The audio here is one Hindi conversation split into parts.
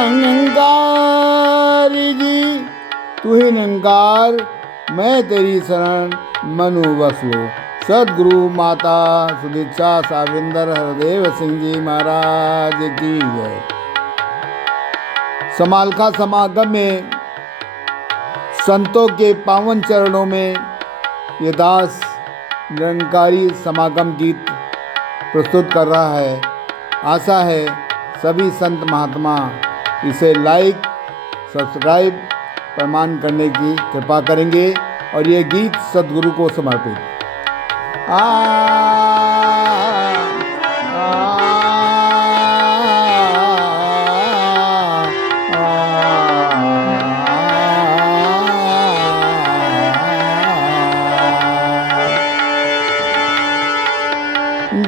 निरंकारी जी तू ही निरंकार, मैं तेरी शरण मनु बसलो। सदगुरु माता सुदीक्षा साविंदर हरदेव सिंह जी महाराज की जय। समालखा समागम में संतों के पावन चरणों में ये दास निरंकारी समागम गीत प्रस्तुत कर रहा है। आशा है सभी संत महात्मा इसे लाइक सब्सक्राइब प्रमाण करने की कृपा करेंगे और ये गीत सद्गुरु को समर्पित।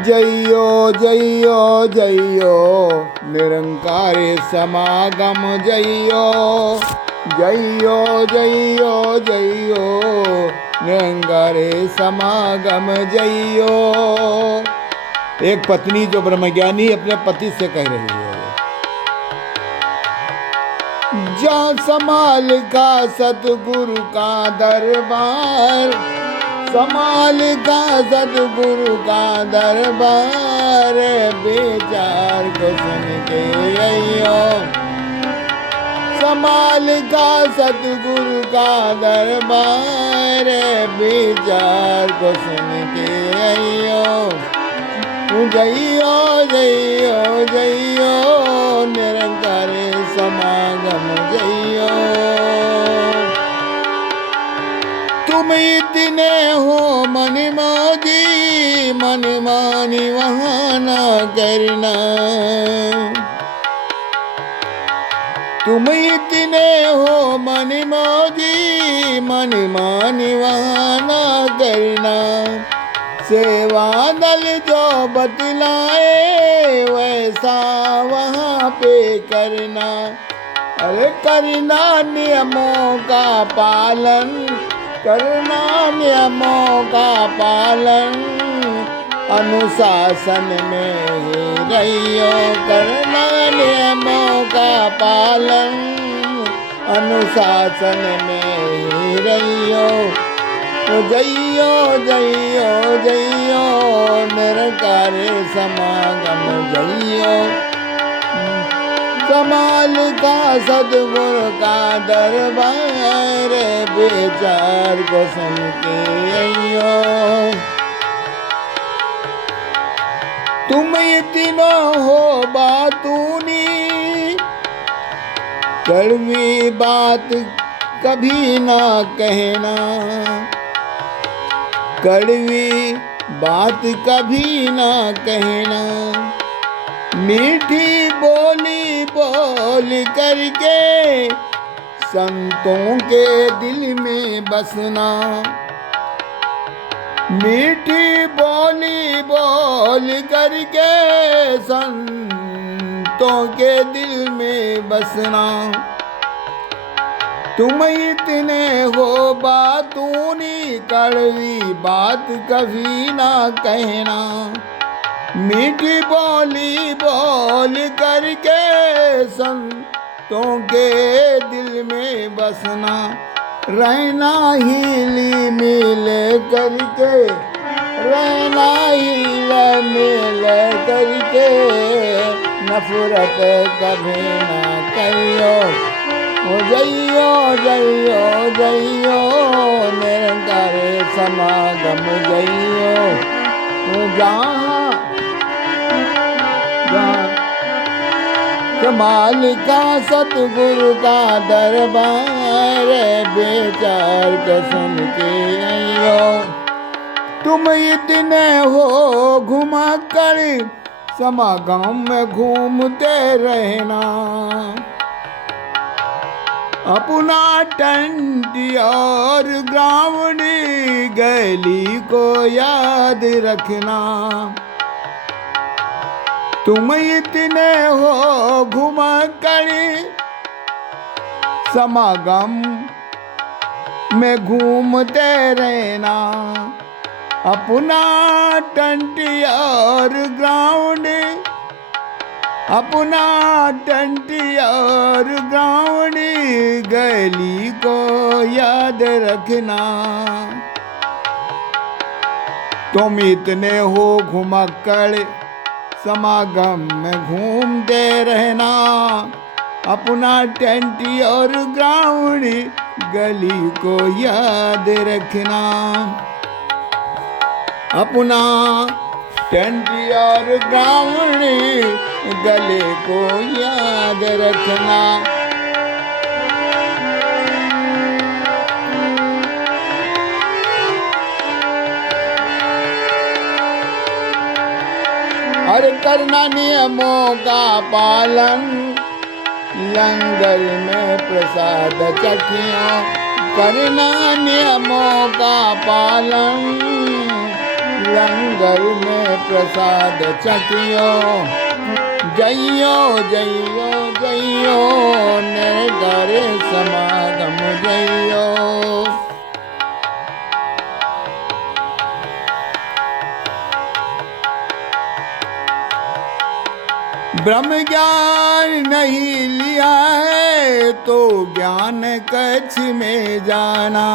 जयो जयो जयो निरंकारी समागम जयो जयो जयो जयो निरंकारी समागम जयो। एक पत्नी जो ब्रह्मज्ञानी अपने पति से कह रही है, जा समाल का सतगुरु का दरबार, समाल का सतगुरु का दरबार, बेचार को सुन के अयो। समाल का सतगुरु का दरबार, बेचार को सुन के अयो। जयो जयो जयो निरंकार समागम जयो। तुम इतने हो मन मौजी, मन मानी वहाँ न करना। तुम इतने हो मन मौजी, मन मानी वहाँ न करना। सेवा दल जो बतलाए वैसा वहाँ पे करना। अरे करना नियमों का पालन, करना नियमों का पालन, अनुशासन में ही रहियो। करना नियमों का पालन, अनुशासन में ही रहियो। जयो जयो जयो निरंकार समागम जयो। समाल का सतगुरु का दरबार, बेचार को सुन के अयो। तुम इतना हो बातूनी, कड़वी बात कभी ना कहना। कड़वी बात कभी ना कहना। मीठी बोली बोल करके संतों के दिल में बसना। मीठी बोली बोल करके संतों के दिल में बसना। तुम इतने हो बातूनी, कड़वी बात कभी ना कहना। मीठी बोली बोल करके संतों के दिल में बसना। रहना हिली मिल करके, रहना हिला मिल करके, नफरत कभी ना करियो। जयो जयो जयो निरंकार समागम जयो। जहाँ समाल का सतगुरु का दरबार, बेचार को सुन के अयो। तुम इतने हो घुमा कर समागम में घूमते रहना। अपना टंटी और ग्राउंड गली को याद रखना। तुम इतने हो घुमा कर समागम में घूमते रहना। अपना टंटी और ग्राउंड अपना टंटी और गावड़ी गली को याद रखना। तुम इतने हो घुमक्कड़ समागम में घूमते रहना। अपना टंटी और ग्राउंड गली को याद रखना। अपना टंटी और ग्राउंड गले को याद रखना। और करना नियमों का पालन, लंगर में प्रसाद चखियों। करना नियमों का पालन, लंगर में प्रसाद चखियों। जइयो जइयो जइयो निर्धर समागम जइयो। ब्रह्म ज्ञान नहीं लिया है तो ज्ञान कच्छ में जाना।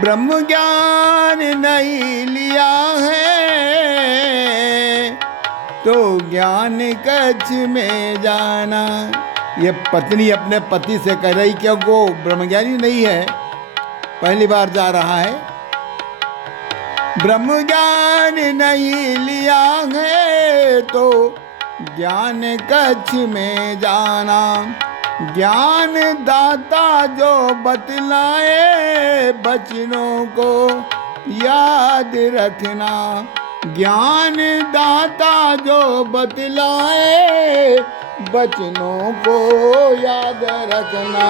ब्रह्म ज्ञान नहीं लिया है तो ज्ञान कच्छ में जाना। ये पत्नी अपने पति से कह रही कि वो ब्रह्मज्ञानी नहीं है, पहली बार जा रहा है। ब्रह्म ज्ञान नहीं लिया है तो ज्ञान कच्छ में जाना। ज्ञान दाता जो बतलाए बचनों को याद रखना। ज्ञान दाता जो बतलाए बचनों को याद रखना।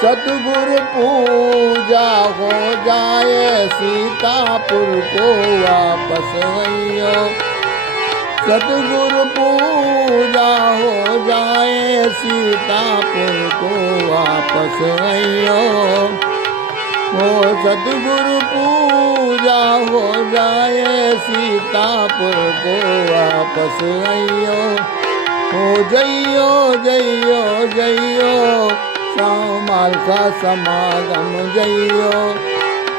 सतगुरु पूजा हो जाए सीतापुर को वापस आइयो। सतगुरु पूजा हो जाए सीतापुर को वापस आइयो। हो सतगुरु पूजा हो जाए सीतापुर को वापस आइयो। हो जइयो जइयो जइयो समाल का समागम जइयो।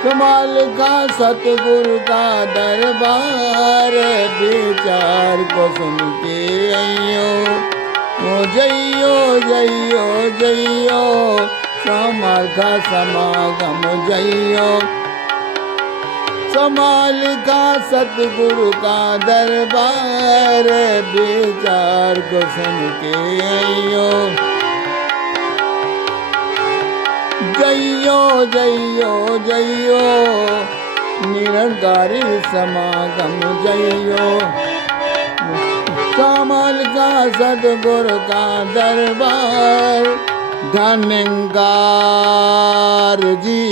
कमाल का सतगुरु का दरबार विचार को सुन के आइयो। हो जइयो जइयो जइयो समाल का समागम जइयो। समाल का सतगुरु का दरबार विचार को सुन के आइयो। जइयो जइयो जइयो निरंकारी समागम जइयो। कमल का सतगुरु का दरबार धन्यकार जी।